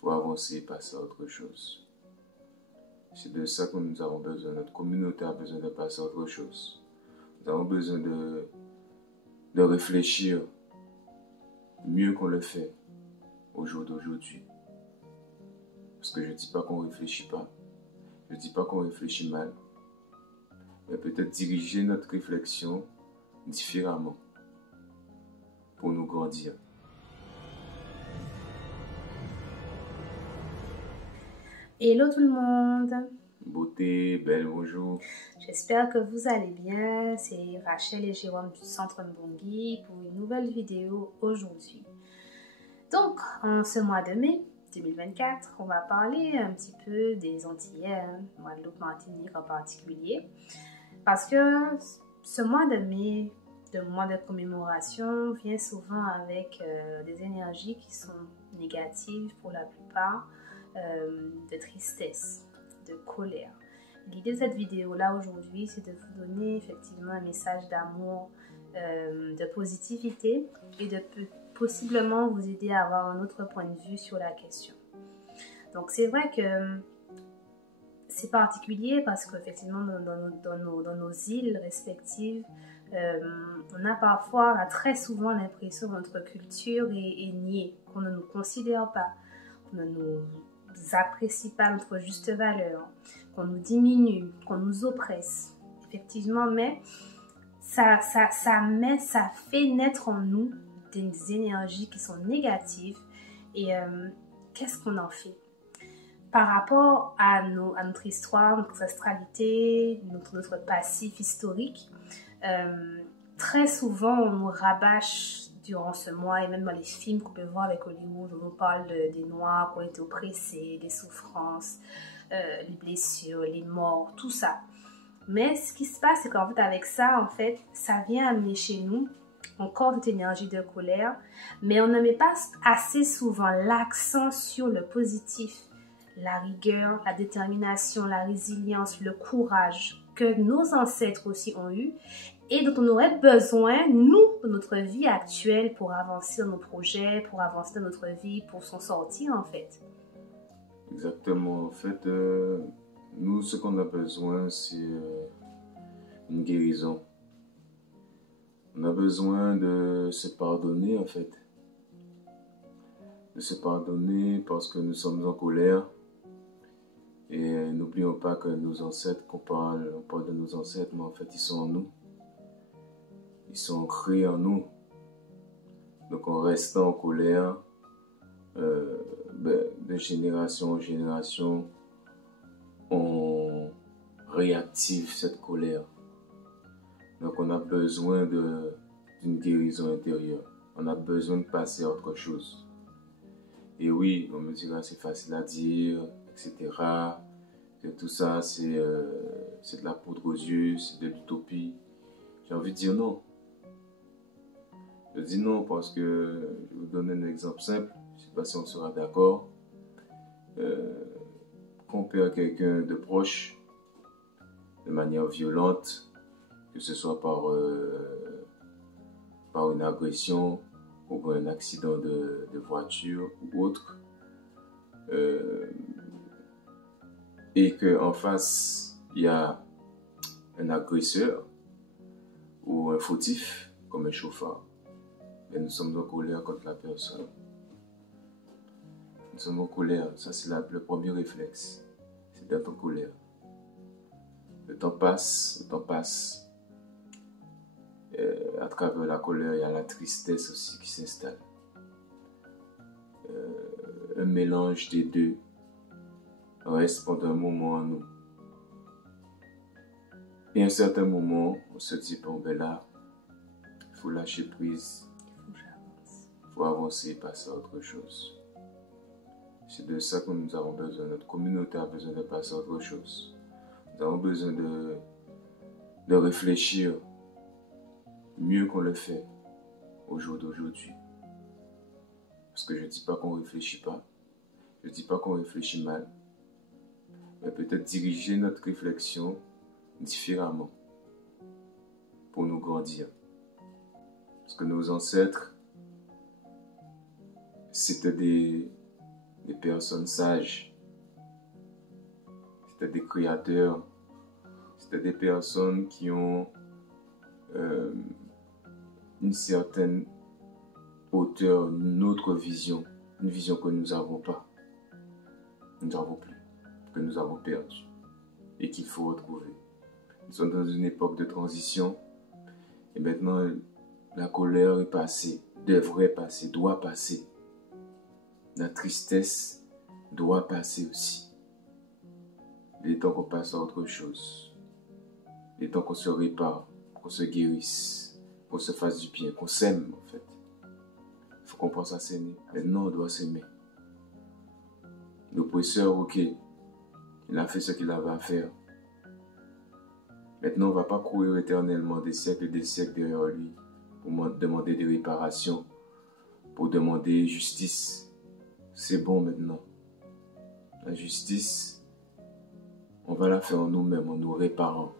faut avancer et passer à autre chose. C'est de ça que nous avons besoin. Notre communauté a besoin de passer à autre chose. Nous avons besoin de réfléchir mieux qu'on le fait au jour d'aujourd'hui. Parce que je ne dis pas qu'on ne réfléchit pas. Je ne dis pas qu'on réfléchit mal. Mais peut-être diriger notre réflexion différemment pour nous grandir. Hello tout le monde, Beauté, belle, bonjour. j'espère que vous allez bien. C'est Rachel et Jérôme du Centre Mbongi pour une nouvelle vidéo aujourd'hui. Donc, en ce mois de mai 2024, on va parler un petit peu des Antillais, Guadeloupe, Martinique en particulier. Parce que ce mois de mai, le mois de commémoration, vient souvent avec des énergies qui sont négatives pour la plupart, de tristesse, de colère. L'idée de cette vidéo-là aujourd'hui, c'est de vous donner effectivement un message d'amour, de positivité et de possiblement vous aider à avoir un autre point de vue sur la question. Donc c'est vrai que c'est particulier parce qu'effectivement dans nos îles respectives, on a parfois, on a très souvent l'impression que notre culture est niée, qu'on ne nous considère pas, qu'on ne nous apprécie pas notre juste valeur, qu'on nous diminue, qu'on nous oppresse. Effectivement, mais ça fait naître en nous des énergies qui sont négatives. Et qu'est-ce qu'on en fait? Par rapport à notre histoire, notre ancestralité, notre passif historique, très souvent on nous rabâche durant ce mois, et même dans les films qu'on peut voir avec Hollywood, on nous parle des Noirs qui ont été oppressés, des souffrances, les blessures, les morts, tout ça. Mais ce qui se passe, c'est qu'en fait, avec ça, en fait, ça vient amener chez nous encore cette énergie de colère, mais on ne met pas assez souvent l'accent sur le positif, la rigueur, la détermination, la résilience, le courage que nos ancêtres aussi ont eu et dont on aurait besoin, nous, dans notre vie actuelle, pour avancer dans nos projets, pour avancer dans notre vie, pour s'en sortir, en fait. Exactement. En fait, nous, ce qu'on a besoin, c'est une guérison. On a besoin de se pardonner, en fait. De se pardonner parce que nous sommes en colère. Et n'oublions pas que nos ancêtres, on parle de nos ancêtres, mais en fait, ils sont en nous. Ils sont ancrés en nous. Donc, en restant en colère, de génération en génération, on réactive cette colère. Donc, on a besoin d'une guérison intérieure. On a besoin de passer à autre chose. Et oui, on me dira c'est facile à dire, etc. Que tout ça, c'est de la poudre aux yeux, c'est de l'utopie. J'ai envie de dire non. Je dis non parce que je vais vous donner un exemple simple. Je ne sais pas si on sera d'accord. Quand on perd quelqu'un de proche de manière violente, que ce soit par une agression ou par un accident de voiture ou autre, et qu'en face, il y a un agresseur ou un fautif, comme un chauffeur, et nous sommes en colère contre la personne. Nous sommes en colère, ça c'est le premier réflexe, c'est d'être en colère. Le temps passe, à travers la colère, il y a la tristesse aussi qui s'installe. Un mélange des deux reste pendant un moment en nous. Et à un certain moment, on se dit, bon ben là, il faut lâcher prise, il faut avancer et passer à autre chose. C'est de ça que nous avons besoin. Notre communauté a besoin de passer à autre chose. Nous avons besoin de réfléchir mieux qu'on le fait au jour d'aujourd'hui. Parce que je ne dis pas qu'on ne réfléchit pas. Je ne dis pas qu'on réfléchit mal. Mais peut-être diriger notre réflexion différemment pour nous grandir. Parce que nos ancêtres, c'était des personnes sages. C'était des créateurs. C'était des personnes qui ont une certaine hauteur, une autre vision. Une vision que nous n'avons pas. Nous n'avons plus. Que nous avons perdu. Et qu'il faut retrouver. Nous sommes dans une époque de transition. Et maintenant, la colère est passée. Devrait passer. Doit passer. La tristesse doit passer aussi. Il est temps qu'on passe à autre chose. Il est temps qu'on se répare, qu'on se guérisse, qu'on se fasse du bien, qu'on s'aime en fait. Il faut qu'on pense à s'aimer. Maintenant, on doit s'aimer. L'oppresseur, ok, il a fait ce qu'il avait à faire. Maintenant, on ne va pas courir éternellement des siècles et des siècles derrière lui pour demander des réparations, pour demander justice. C'est bon maintenant. La justice, on va la faire en nous-mêmes, en nous réparant.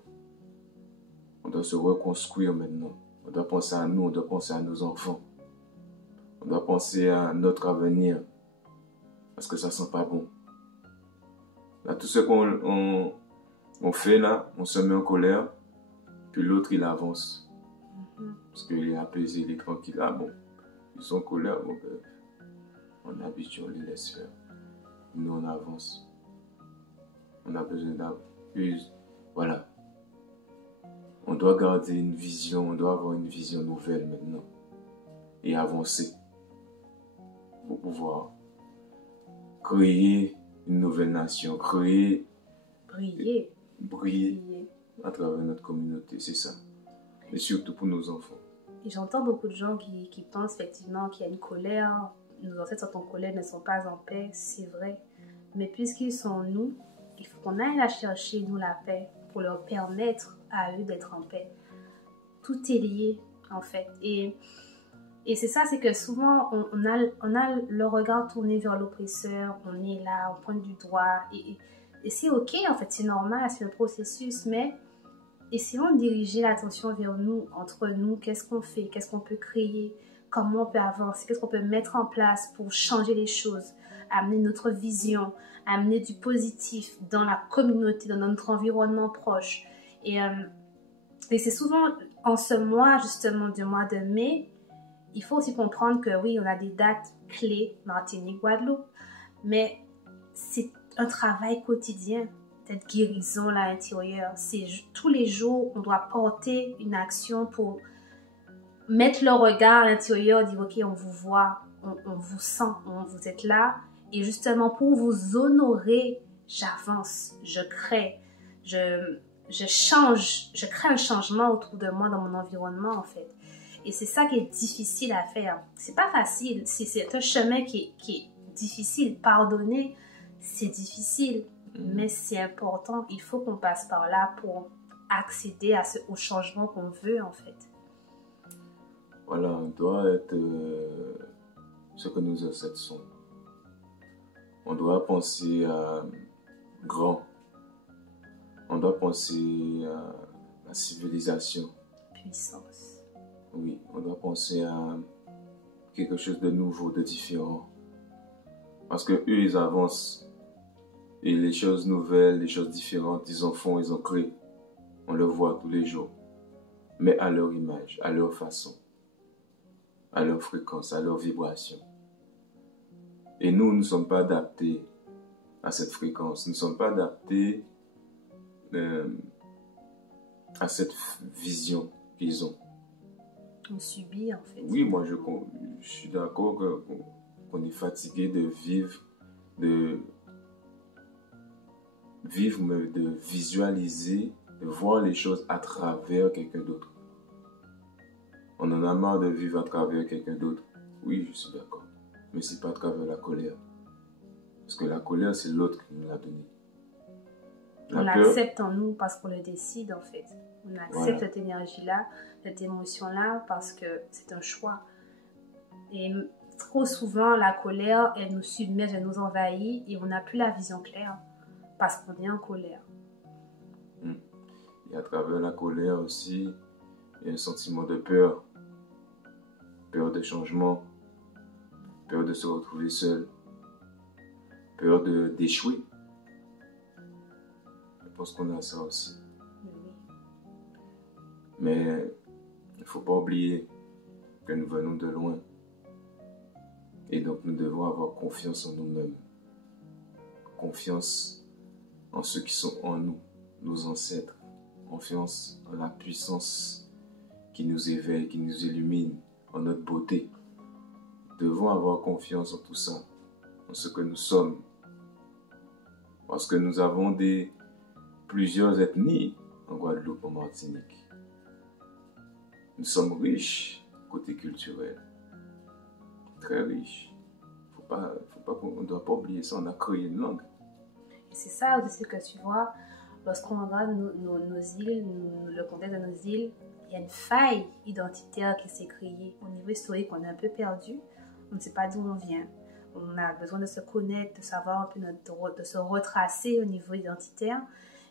On doit se reconstruire maintenant. On doit penser à nous, on doit penser à nos enfants. On doit penser à notre avenir. Parce que ça sent pas bon. Là, tout ce qu'on fait là, on se met en colère, puis l'autre il avance. Parce qu'il est apaisé, il est tranquille. Ah bon, ils sont en colère, bon, on habitue, on les laisse faire. Nous on avance. On a besoin d'abus. Voilà. On doit garder une vision, on doit avoir une vision nouvelle maintenant. Et avancer. Pour pouvoir créer une nouvelle nation, créer... Briller à travers notre communauté, c'est ça. Et surtout pour nos enfants. Et j'entends beaucoup de gens qui pensent effectivement qu'il y a une colère. Nos ancêtres sont en colère, ne sont pas en paix, c'est vrai. Mais puisqu'ils sont en nous, il faut qu'on aille la chercher, nous, la paix, pour leur permettre à eux d'être en paix. Tout est lié, en fait. Et c'est ça, c'est que souvent, on a le regard tourné vers l'oppresseur, on est là, on pointe du doigt, et c'est ok, en fait, c'est normal, c'est un processus, mais essayons de diriger l'attention vers nous, entre nous, qu'est-ce qu'on fait, qu'est-ce qu'on peut créer, comment on peut avancer, qu'est-ce qu'on peut mettre en place pour changer les choses, amener notre vision, amener du positif dans la communauté, dans notre environnement proche. Et c'est souvent en ce mois, justement, du mois de mai, il faut aussi comprendre que oui, on a des dates clés, Martinique, Guadeloupe, mais c'est un travail quotidien, cette guérison là à l'intérieur. C'est tous les jours, on doit porter une action pour mettre le regard à l'intérieur, dire ok, on vous voit, on vous sent, vous êtes là. Et justement, pour vous honorer, j'avance, je crée, je change, je crée un changement autour de moi, dans mon environnement en fait. Et c'est ça qui est difficile à faire. C'est pas facile, c'est un chemin qui est difficile. Pardonner, c'est difficile, mais c'est important. Il faut qu'on passe par là pour accéder au changement qu'on veut en fait. Voilà, on doit être ce que nos ancêtres sont. On doit penser à grand. On doit penser à la civilisation. Puissance. Oui, on doit penser à quelque chose de nouveau, de différent. Parce que eux, ils avancent. Et les choses nouvelles, les choses différentes, ils en font, ils en créent. On le voit tous les jours. Mais à leur image, à leur façon, à leur fréquence, à leur vibration. Et nous ne sommes pas adaptés à cette fréquence. Nous ne sommes pas adaptés à cette vision qu'ils ont. On subit en fait. Oui, moi je suis d'accord qu'on est fatigué de vivre, de visualiser, de voir les choses à travers quelqu'un d'autre. On en a marre de vivre à travers quelqu'un d'autre. Oui, je suis d'accord. Mais c'est pas à travers la colère. Parce que la colère, c'est l'autre qui nous l'a donné. On l'accepte en nous parce qu'on le décide en fait. On accepte cette énergie-là, cette émotion-là parce que c'est un choix. Et trop souvent, la colère, elle nous submerge, elle nous envahit et on n'a plus la vision claire parce qu'on est en colère. Et à travers la colère aussi, il y a un sentiment de peur. Peur de changement, peur de se retrouver seul. peur d'échouer. Je pense qu'on a ça aussi. Mais il ne faut pas oublier que nous venons de loin. Et donc nous devons avoir confiance en nous-mêmes. Confiance en ceux qui sont en nous, nos ancêtres. Confiance en la puissance qui nous éveille, qui nous illumine, en notre beauté. Nous devons avoir confiance en tout ça, en ce que nous sommes. Parce que nous avons plusieurs ethnies en Guadeloupe, en Martinique. Nous sommes riches côté culturel. Très riches. On ne doit pas oublier ça, on a créé une langue. Et c'est ça aussi que tu vois, lorsqu'on regarde nos îles, le contexte de nos îles, il y a une faille identitaire qui s'est créée. Au niveau historique, on est un peu perdu. On ne sait pas d'où on vient. On a besoin de se connaître, de savoir un peu de se retracer au niveau identitaire.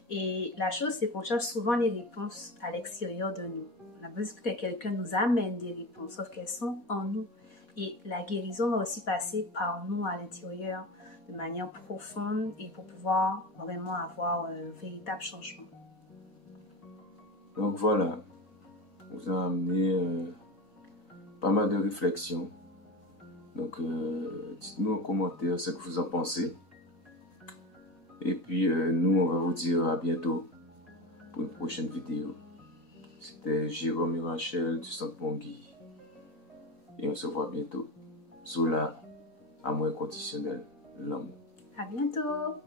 Et la chose, c'est qu'on cherche souvent les réponses à l'extérieur de nous. On a besoin que quelqu'un nous amène des réponses, sauf qu'elles sont en nous. Et la guérison va aussi passer par nous à l'intérieur, de manière profonde, et pour pouvoir vraiment avoir un véritable changement. Donc voilà, on vous a amené pas mal de réflexions. Donc dites-nous en commentaire ce que vous en pensez. Et puis nous, on va vous dire à bientôt pour une prochaine vidéo. C'était Jérôme et Rachel du Centre Bongui. Et on se voit bientôt. Zola, amour inconditionnel, l'amour. À bientôt!